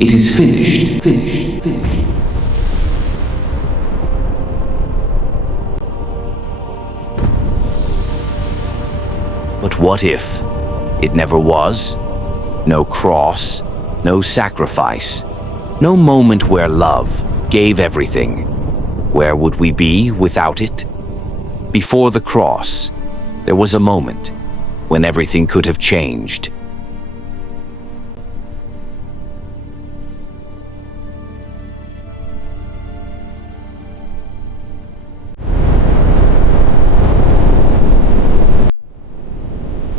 It is finished, finished, finished. But what if it never was? No cross, no sacrifice, no moment where love gave everything. Where would we be without it? Before the cross, there was a moment when everything could have changed.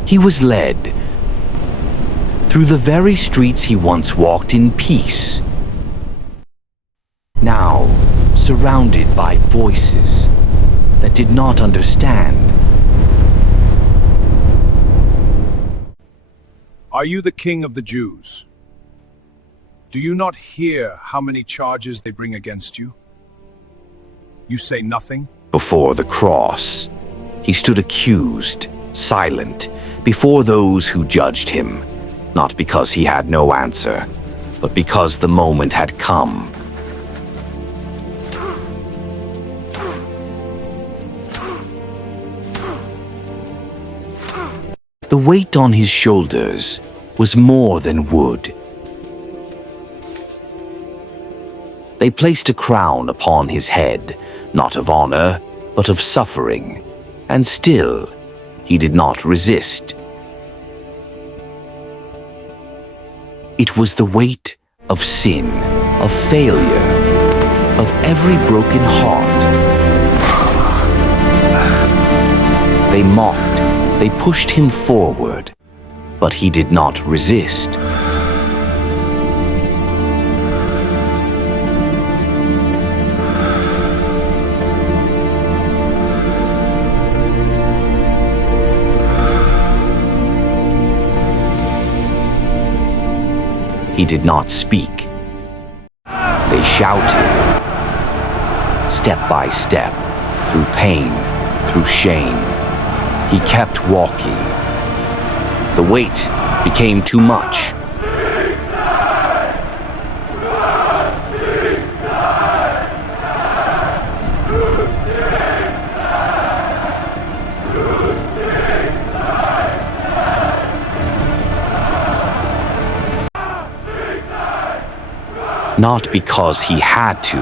He was led through the very streets he once walked in peace. Now, surrounded by voices that did not understand. Are you the king of the Jews? Do you not hear how many charges they bring against you? You say nothing? Before the cross, he stood accused, silent, before those who judged him, not because he had no answer, but because the moment had come. The weight on his shoulders was more than wood. They placed a crown upon his head, not of honor, but of suffering, and still he did not resist. It was the weight of sin, of failure, of every broken heart. They mocked, they pushed him forward, but he did not resist. He did not speak. They shouted, step by step, through pain, through shame. He kept walking. The weight became too much. Not because he had to,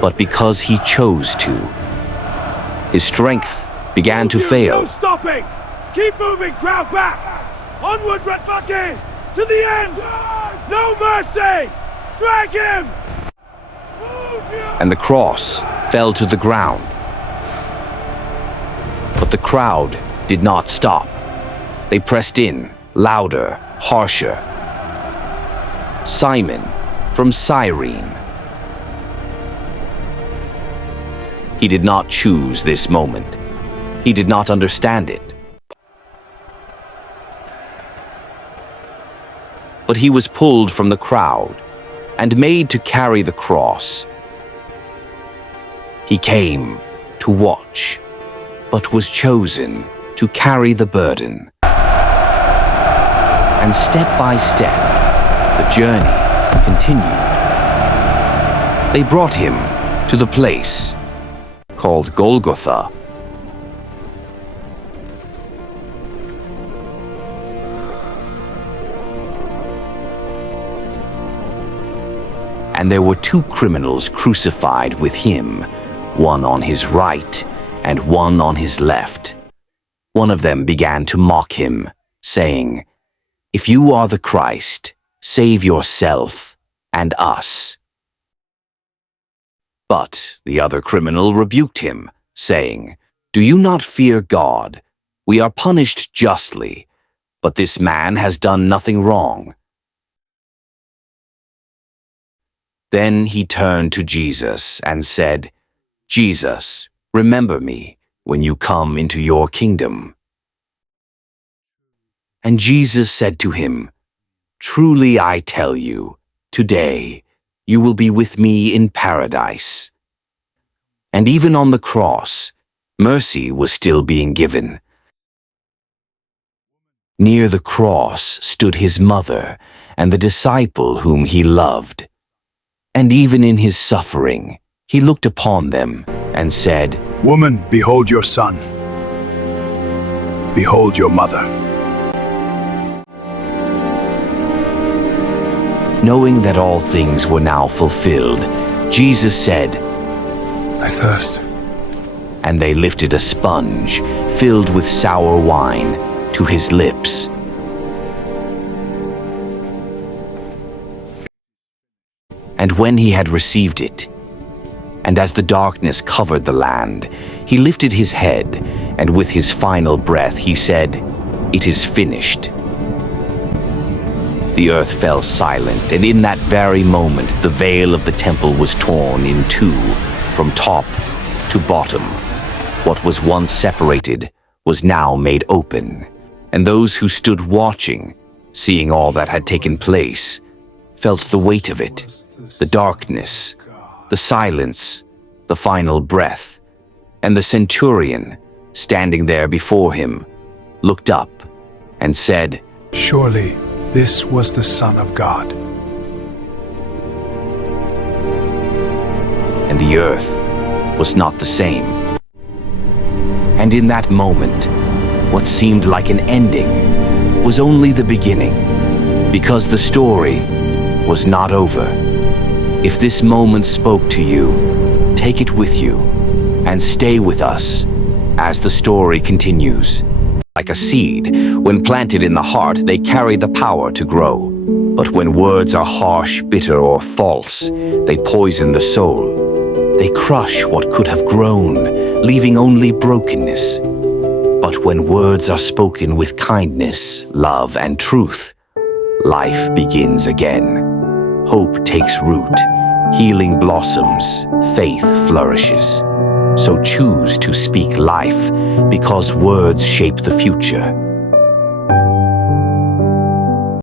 but because he chose to. His strength began to fail. No stopping! Keep moving, crowd back! Onward, retelling! To the end! No mercy! Drag him! And the cross fell to the ground. But the crowd did not stop. They pressed in, louder, harsher. Simon from Cyrene. He did not choose this moment. He did not understand it. But he was pulled from the crowd and made to carry the cross. He came to watch, but was chosen to carry the burden. And step by step, the journey continued. They brought him to the place called Golgotha. And there were two criminals crucified with him, one on his right and one on his left. One of them began to mock him, saying, "If you are the Christ, save yourself and us." But the other criminal rebuked him, saying, "Do you not fear God? We are punished justly, but this man has done nothing wrong." Then he turned to Jesus and said, "Jesus, remember me when you come into your kingdom." And Jesus said to him, "Truly I tell you, today you will be with me in paradise." And even on the cross, mercy was still being given. Near the cross stood his mother and the disciple whom he loved. And even in his suffering, he looked upon them and said, Woman, behold your son. Behold your mother. Knowing that all things were now fulfilled, Jesus said, I thirst. and they lifted a sponge filled with sour wine to his lips. And when he had received it, and as the darkness covered the land, he lifted his head, and with his final breath he said, It is finished. The earth fell silent, and in that very moment the veil of the temple was torn in two, from top to bottom. What was once separated was now made open, and those who stood watching, seeing all that had taken place, felt the weight of it, the darkness, the silence, the final breath, and the centurion, standing there before him, looked up and said, Surely this was the Son of God. And the earth was not the same. And in that moment, what seemed like an ending was only the beginning, because the story was not over. If this moment spoke to you, take it with you and stay with us as the story continues. Like a seed, when planted in the heart, they carry the power to grow. But when words are harsh, bitter, or false, they poison the soul. They crush what could have grown, leaving only brokenness. But when words are spoken with kindness, love, and truth, life begins again. Hope takes root, healing blossoms, faith flourishes. So choose to speak life, because words shape the future.